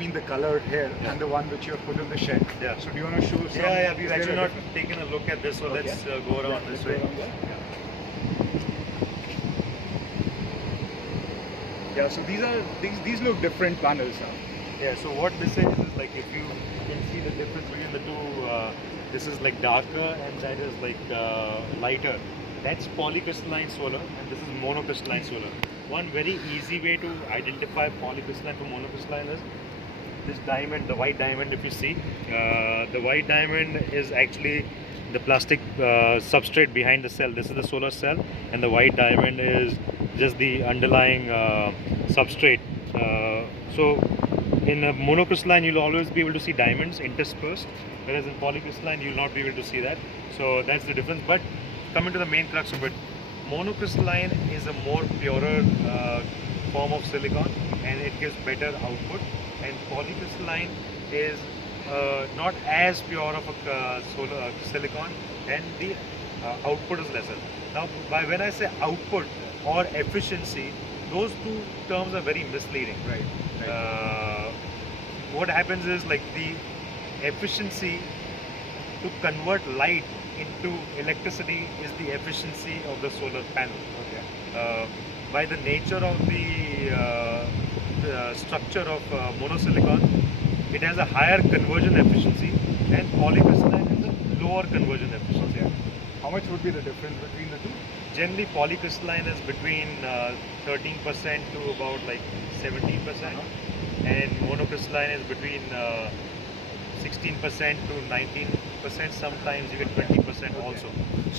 between the color here and the one which you have put in the shed. Yeah. So do you want to show some? Yeah, we've is there actually a not difference? taken a look at this, so Okay. let's go around Yeah, this let's way. go around there. Yeah, so these look different panels now. Yeah, so what this is like, if you can see the difference between the two, this is like darker and that is like lighter. That's polycrystalline solar and this is monocrystalline solar. One very easy way to identify polycrystalline from monocrystalline is this diamond, the white diamond. If you see, the white diamond is actually the plastic substrate behind the cell. This is the solar cell, and the white diamond is just the underlying substrate. So in a monocrystalline, you'll always be able to see diamonds interspersed, whereas in polycrystalline, you'll not be able to see that. So that's the difference. But coming to the main crux of it, monocrystalline is a more purer form of silicon, and it gives better output. And polycrystalline is not as pure of a silicon, and the output is lesser. Now, when I say output or efficiency, those two terms are very misleading. Right. What happens is, like, the efficiency to convert light into electricity is the efficiency of the solar panel. Okay. By the nature of the structure of monosilicon, it has a higher conversion efficiency, and polycrystalline has a lower conversion efficiency. Okay. How much would be the difference between the two? Generally, polycrystalline is between 13% to about like 17%, and monocrystalline is between 16% to 19%. Sometimes you get 20% also. So